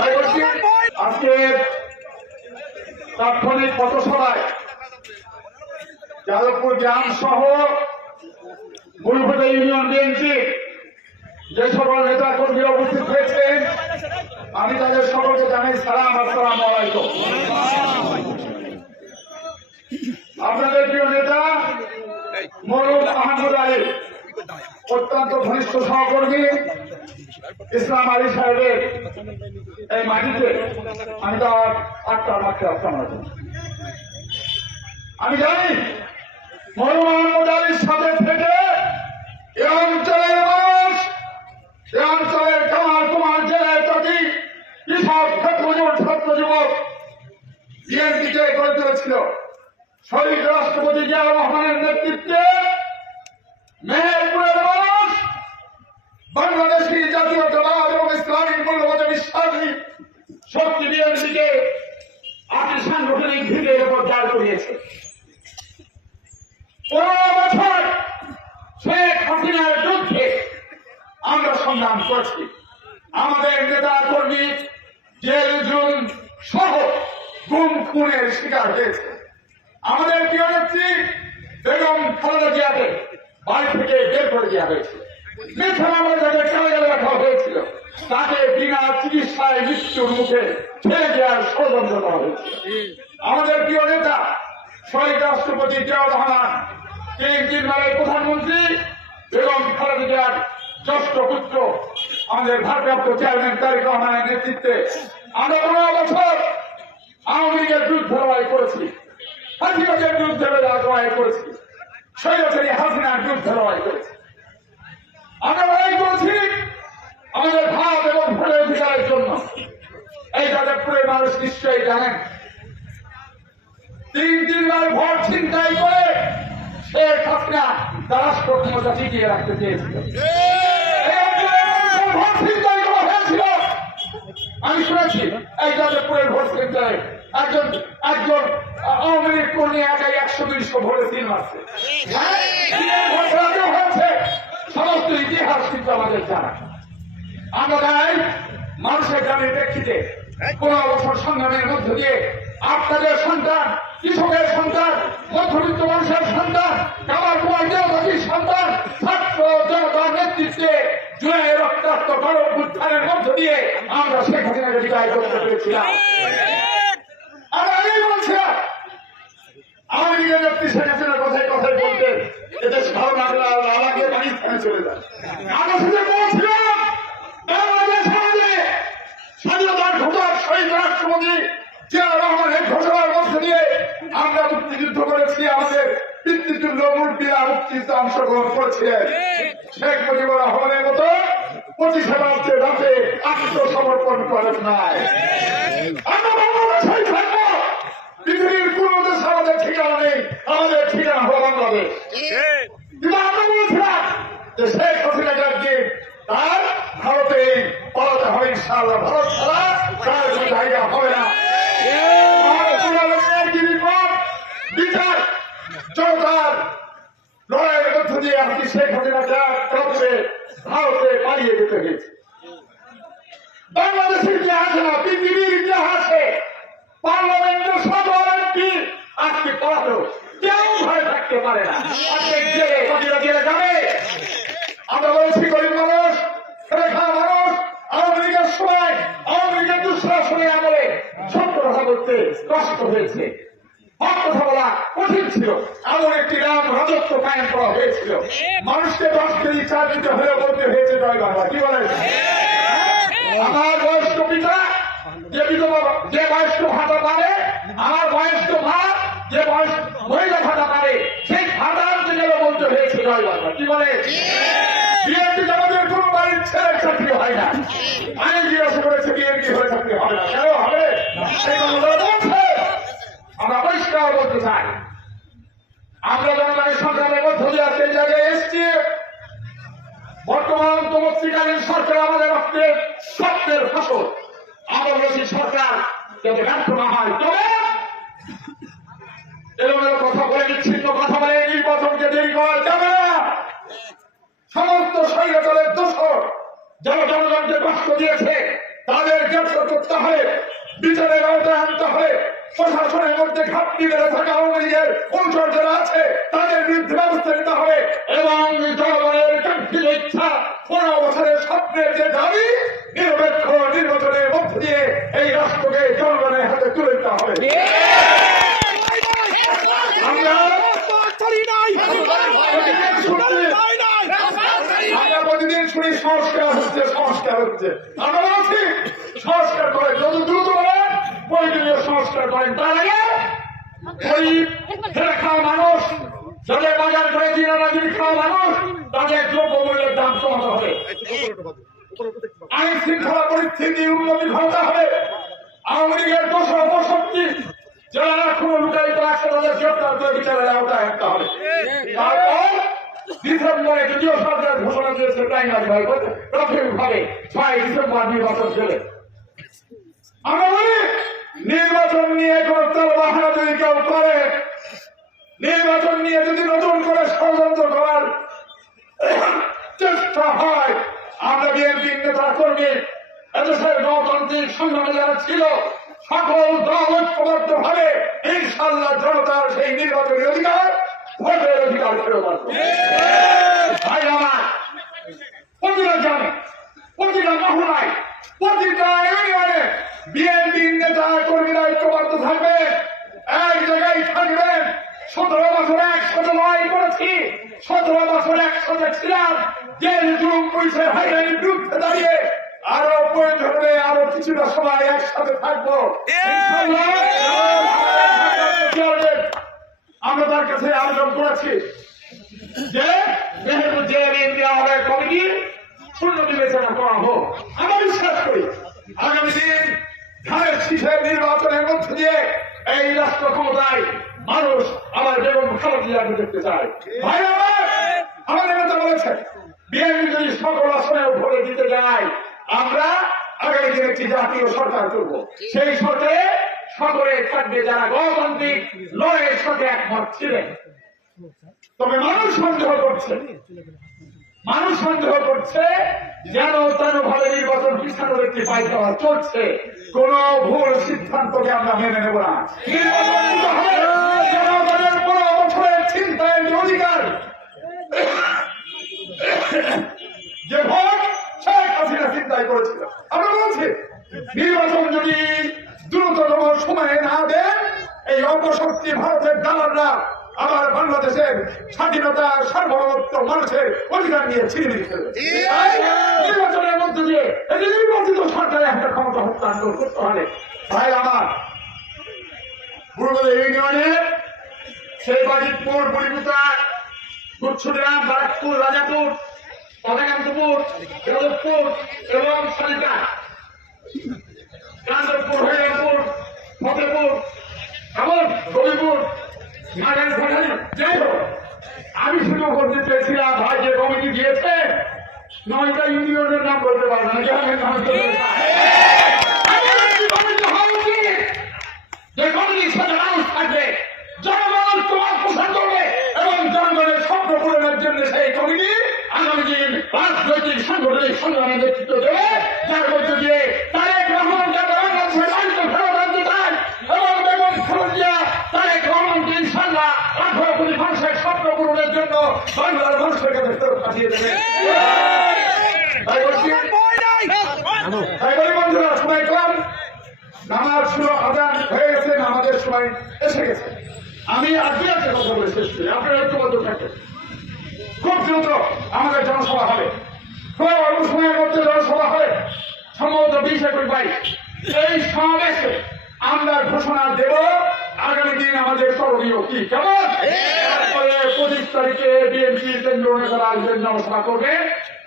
আজকে তাৎক্ষণিক পথসভায় যাদবপুর গ্রাম সহ গুলফাটা ইউনিয়ন বিএনপি যে সকল নেতা কর্মীরা উপস্থিত হয়েছেন, আমি তাদের সকলকে জানাই সালাম, আসসালাম আপনাদের প্রিয় নেতা মরুদ আহমদ আলী, অত্যন্ত ঘনিষ্ঠ সহকর্মী, ইসলাম আলী সাহেবের এই মাটিতে আমি তো আর আটটা মাঠে আসতাম না আমি জানি মোহাম্মদ আলীর সাথে থেকে এ অঞ্চলের মানুষ, এ অঞ্চলের কামাল কুমার জেলায় তাকি কৃষক ক্ষেত্র যুবক ছাত্র যুবক বিএনপিকে গড়ে তুলেছিল। শহীদ রাষ্ট্রপতি জিয়া রহমানের নেতৃত্বে মেহেরপুরের মানুষ বাংলাদেশি জাতীয়তাবাদ এবং ইসলামিক মূল্যবোধে বিশ্বাসী শক্তি বিএনপিকে আটি সাংগঠনিক ভিড়ের উপর দাঁড় করিয়েছে। পনেরো বছর শেখ হাসিনার যুদ্ধে আমরা সংগ্রাম করছি। আমাদের নেতা কর্মী জেল জুন সহ গুম খুনের শিকার হয়েছে। আমাদের প্রিয় নেত্রী বেগম খালেদা জিয়াকে বাড়ি থেকে বের করে দেওয়া হয়েছে। হয়েছিল তাকে বিনা চিকিৎসায় মৃত্যুর মুখে ছেড়ে দেওয়ার ষড়যন্ত্র করা হয়েছে আমাদের প্রিয় নেতা, শহীদ রাষ্ট্রপতি জিয়াউর রহমান, তিন তিনবারের প্রধানমন্ত্রী বেগম খালেদা জিয়ার জ্যেষ্ঠ পুত্র, আমাদের ভারপ্রাপ্ত চেয়ারম্যান তারেক রহমানের নেতৃত্বে আমরা পনেরো বছর আওয়ামী লীগের বিরুদ্ধে লড়াই করেছি, হাসিনাদের বিরুদ্ধে লড়াই করেছি সৈয়দী হাসিনার বিরুদ্ধে লড়াই করেছি। আমরা লড়াই করেছি ভোট ভোট আমি শুনেছি এই যাদবপুরের ভোট কেন্দ্রে একজন একজন আওয়ামী লীগ কর্মী একাই একশো দুইশো ভোটে তিন মারছে হ্যাঁ, দিনের ভোট রাতেও হয়েছে সমস্ত ইতিহাস কিন্তু আমাদের জানা। আমরা তাই মানুষের গ্রামের প্রেক্ষিতে পনেরো বছর সংগ্রামের মধ্য দিয়ে আপনাদের সন্তান কৃষকের সন্তান মধ্যবিত্ত মানুষের সন্তান কামার কুমার দেবতাজির সন্তান ছাত্র জনতার নেতৃত্বে জুলাই রক্তাক্ত গরম উত্থানের মধ্য দিয়ে আমরা শেখ হাসিনাকে বিদায় করতে পেরেছিলাম। আমরা আগেই বলছিলাম আওয়ামী লীগের নেত্রী শেখ ভালো লাগলে আলাদা পাকিস্তানে চলে যায় আমরা শুধু বলছিলাম, বাংলাদেশ আমরা রাতে আত্মসমর্পণ করেন নাই। আমরা বাংলাদেশেই থাকব পৃথিবীর কোন দেশে আমাদের ঠিকানা নেই আমাদের ঠিকানা হলো বাংলাদেশ কিন্তু আমরা বলেছিলাম যে শেখ হাসিনা যাকে তার ভারতে পালাতে হবে ইনশাআল্লাহ ভারত ছাড়া তার কোনো জায়গা হবে না। বিচার জনতার লড়াইয়ের মধ্য দিয়ে আপনি শেখ হাসিনাকে কাছে ভারতে পালিয়ে যেতে হয়েছে। বাংলাদেশের ইতিহাসে না পৃথিবীর ইতিহাসে পার্লামেন্টের সদর এমপি আজকে পালাতো কেউ ভয় থাকতে পারে না। যাবে, আমরা বলছি গরিব মানুষ রেখা মানুষ, আওয়ামী সময়, আওয়ামী লীগের দুঃশাসনে আমলে সত্য কথা বলতে কষ্ট হয়েছে। রাজত্ব কায়েম হয়েছিল। মানুষকে দশ কেজি চার হয়েছে কি বলেন? আমার বয়স্ক পিতা, যে বিধবা, যে বয়স্ক ভাতা পারে আমার বয়স্ক মা যে বয়স মহিলা ভাতা পারে সেই ভাতার জন্য বলতে হয়েছে জয় বাংলা। কি বলে? বিএনপি আমাদের কোনো বাড়ির ছেলের চাকরি হয় না। আমি জিজ্ঞাসা করেছি বিএনপি হলে চাকরি হবে না। কেন হবে? আমরা পরিষ্কার বলতে চাই। আমরা সরকারের মধ্য দিয়ে সেই জায়গায় এসছি। বর্তমান সরকার আমাদের রক্তের স্বপ্নের ফসল। আমরা বলছি সরকার যাতে ব্যর্থ না হয় তবে এলোমেলো কথা বলে, বিচ্ছিন্ন কথা বলে, নির্বাচনকে দেরি করা যাবে না। সমস্ত স্বৈরাচারের দোষর যারা জনগণকে কষ্ট দিয়েছে, তাদের গ্রেপ্তার করতে হবে, বিচারের আওতায় আনতে হবে, প্রশাসনের মধ্যে ঘাটতি বেড়ে থাকা আওয়ামী লীগের অনুচর যারা আছে, তাদের বিরুদ্ধে ব্যবস্থা নিতে হবে। এবং জনগণের কাঙ্ক্ষিত ইচ্ছা, পনেরো বছরের স্বপ্নের যে দাবি, নিরপেক্ষ নির্বাচনের মধ্য দিয়ে এই রাষ্ট্রকে জনগণের হাতে তুলে দিতে হবে আমরা আমরা প্রতিদিন শুনি সংস্কার হচ্ছে সংস্কার হচ্ছে। আমরা বলছি, সংস্কার করেন। যত দ্রুত করেন প্রয়োজনীয় সংস্কার করেন। তার আগে খাওয়া মানুষ, যাদের বাজার করে দিনা রাজির খাওয়া মানুষ, তাদের দ্রব্য মূল্যের দাম কমাতে হবে। আইন শৃঙ্খলা পরিস্থিতি উন্নতি ঘটাতে হবে। আওয়ামী লীগের দোষর অপশক্তি যারা এখনও লুকায়িত আছে, তাদের গ্রেপ্তার করে বিচারের আওতায় আনতে হবে। তারপর ডিসেম্বরে ঘোষণা দিয়েছে প্রাইমারি ভাবে প্রাথমিক ভাবে ছয় ডিসেম্বর নির্বাচন নির্বাচন নিয়ে কোন যদি কেউ করে, নির্বাচন নিয়ে যদি নতুন করে ষড়যন্ত্র করার চেষ্টা হয়, আমরা বিএনপি নেতা কর্মী, এদেশের গণতান্ত্রিক সংগ্রামে যারা ছিল, সকল দল ঐক্যবদ্ধ ভাবে ইনশাল্লাহ জনতার সেই নির্বাচনী অধিকার ভোটের অধিকার ফেরত এক জায়গায় থাকবেন সতেরো বছর একসাথে লড়াই করেছি সতেরো বছর একসাথে ছিলাম যে জুম পুলিশের হাইলাইনের বিরুদ্ধে দাঁড়িয়ে আরও প্রয়োজনে আরও কিছুটা সময় একসাথে থাকব ইনশাআল্লাহ, আমরা তার কাছে আবেদন করেছি যে যে ঋণ দেওয়া হবে কমিটি শূন্য বিবেচনা করা হোক। আমরা বিশ্বাস করি, আগামী দিন ধানের শীষের নির্বাচনের মধ্য দিয়ে এই রাষ্ট্র ক্ষমতায় মানুষ আবার বেগম খালেদিয়াকে দেখতে চায়। ভাই, আমার আমাদের নেতা বলেছেন, বিএনপি যদি সকল আসনে ভোটে দিতে যায়, আমরা আগামী দিনে একটি জাতীয় সরকার করব। সেই সরকারে সকলে থাকবে যারা গণতান্ত্রিক লড়াইয়ের সাথে একমত ছিলেন। তবে মানুষ সন্দেহ করছে। মানুষ সন্দেহ করছে যেন তেন ভাবে নির্বাচন পিছানোর একটি পাইকাওয়া চলছে। কোন ভুল সিদ্ধান্তকে আমরা মেনে নেব না দিতে হবে, জনগণের পনেরো বছরের চিন্তায় যে অধিকার যে ভোট শেখ হাসিনা চিন্তায় করেছিল আমরা বলছি নির্বাচন যদি দ্রুততম সময়ে না দেন এই অপশক্তি ভারতের দালালরা আবার বাংলাদেশের স্বাধীনতা সার্বভৌমত্ব মানুষের নিয়ে ফেলবে। নির্বাচনের মধ্য দিয়ে নির্বাচিত সরকারের একটা ক্ষমতা হস্তান্তর করতে হবে ভাই আমার পূর্ব ইউনিয়নের সেই বাজিতপুর বুড়িপুতা কুচ্ছুগ্রাম বারাকপুর রাজাপুর যাদবপুর এবং সালিকা কান্দরপুর হরিরামপুর ফতেপুর এমন ফাটালি যাই হোক আমি শুধু করতে চেয়েছিলাম, ভাই, যে কমিটি দিয়েছে, নয়টা ইউনিয়নের নাম বলতে পারবে না, যে কমিটির সাথে তোমার জন্য সেই নেতৃত্ব দেবে। যার মধ্য দিয়ে তারেক রহমান যাতে বাংলাদেশের মানুষকে ফেরত আনতে চায় এবং বেগম খালেদা তারেক রহমানকে ইনশাল্লাহ আঠারো কোটি মানুষের স্বপ্ন পূরণের জন্য বাংলার মানুষের কাছে ফেরত পাঠিয়ে দেবে। তাই বলছি তাই বলি বন্ধুরা সময় কম নামাজ শুরু আদান হয়ে গেছে নামাজের সময় এসে গেছে। আমি আজকে একটা কথা বলে শেষ করি। আপনারা ঐক্যবদ্ধ থাকেন। খুব দ্রুত আমাদের জনসভা হবে। খুব অল্প সময়ের মধ্যে জনসভা হবে। সম্ভবত বিশ একুশ বাইশ। এই সমাবেশে আমরা ঘোষণা দেব আগামী দিন আমাদের করণীয় কি? কেমন? পঁচিশ তারিখে বিএনপি কেন্দ্র নেতারা আসবেন, জনসভা করবে।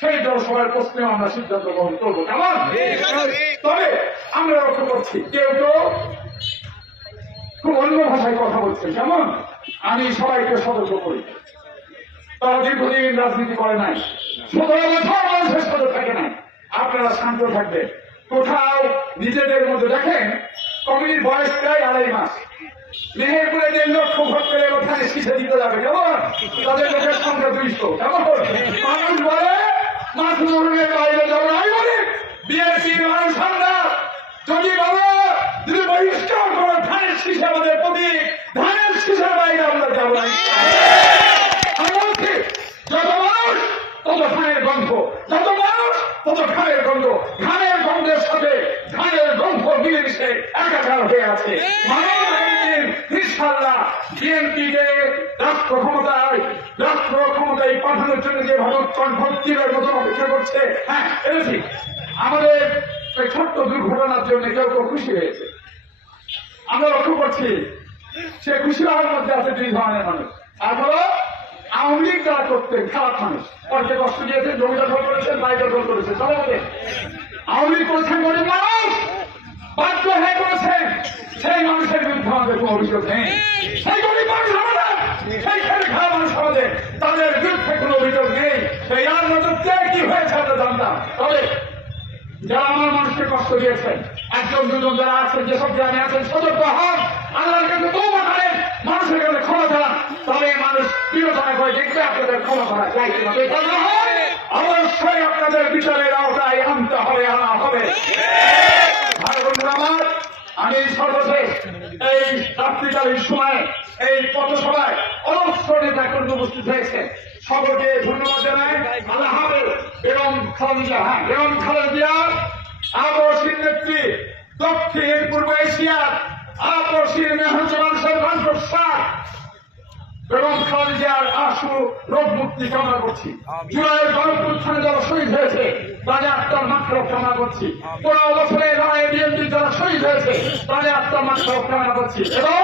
সেই জনসভার প্রশ্নেও আমরা সিদ্ধান্ত গ্রহণ করব। কেমন? তবে আমরা লক্ষ্য করছি, কেউ তো খুব অন্য ভাষায় কথা বলছেন কেমন? আমি সবাইকে সতর্ক করি। তারা দীর্ঘদিন রাজনীতি করে নাই। মানুষের সাথে থাকে নাই। আপনারা শান্ত থাকবেন। কোথাও নিজেদের মধ্যে দেখেন, কমিটির বয়স প্রায় আড়াই মাস। মেহেরপুরে দেড় লক্ষ ভোট ওখানে শিখে দিতে যাবে, কেমন? তাদের লোকের সংখ্যা দুইশো, কেমন? মানুষ বলে মাথুরের বাইরে যাব আমি বলি মানুষ আমরা। যদি বলো, যদি বহিষ্কার করো, ধানের শীষ আমাদের প্রতীক, ধানের শীষের বাইরে আমরা যাব না। যত মানুষ, তত ধানের গন্ধ। যত মানুষ, তত ধানের গন্ধ। ধানের গন্ধের সাথে ধানের গন্ধ মিলেমিশে একাকার হয়ে আছে। ইনশাল্লাহ বিএনপিকে রাষ্ট্র ক্ষমতায় রাষ্ট্র ক্ষমতায় পাঠানোর জন্য যে ভারত কণ্ঠীরের মতো অপেক্ষা করছে হ্যাঁ এটা ঠিক। আমাদের ছোট্ট দুর্ঘটনার জন্য কেউ কেউ খুশি হয়েছে। আমরা লক্ষ্য করছি, সে খুশি হওয়ার মধ্যে আছে দুই ধরনের মানুষ। আর হলো আওয়ামী লীগ যারা করতেন খারাপ মানুষ। অর্থে কষ্ট দিয়েছেন জমি দখল করেছেন বাড়ি দখল করেছেন, চলে আওয়ামী লীগ করেছেন গরিব মানুষ। বাধ্য হয়ে করেছেন সেই মানুষের বিরুদ্ধে আমাদের কোনো অভিযোগ নেই। সেই গরিব মানুষ আমাদের সেই খেলে খারাপ মানুষ আমাদের তাদের বিরুদ্ধে কোনো অভিযোগ নেই। আর মধ্যে কি হয়েছে আমরা জানতাম। তবে যারা আমার মানুষকে কষ্ট দিয়েছেন একজন দুজন যারা আছেন যেসব গ্রামে আছেন সতর্ক হন। আল্লাহর কাছে তৌবা করেন। মানুষের কাছে ক্ষমা চান। তবে মানুষ বিবেচনা করে দেখবে আপনাদের ক্ষমা করা যায় কিনা। হয়, অবশ্যই আপনাদের বিচারের আওতায় আনতে হবে, আনা হবে। আমি সর্বশেষ এই রাত্রিকালীন সময়, এই পথসভায় অবশ্য নেতা কর্মী উপস্থিত হয়েছে। সকলকে ধন্যবাদ জানাই। আল্লাহ হাফেজ এবং খালেদা হ্যাঁ এবং খালেদা আবসীর নেত্রী, দক্ষিণ পূর্ব এশিয়ার আপসীর মেহরজামান সরকার এবং খালেদার আশু রোগ মুক্তি কামনা করছি জুলাইয়ের গণপুত্থানে যারা শহীদ হয়েছে তাদের আত্মার মাত্র কামনা করছি। পনেরো বছরে রায় বিএনপি যারা শহীদ হয়েছে তাদের আত্মার মাত্র কামনা করছি। এবং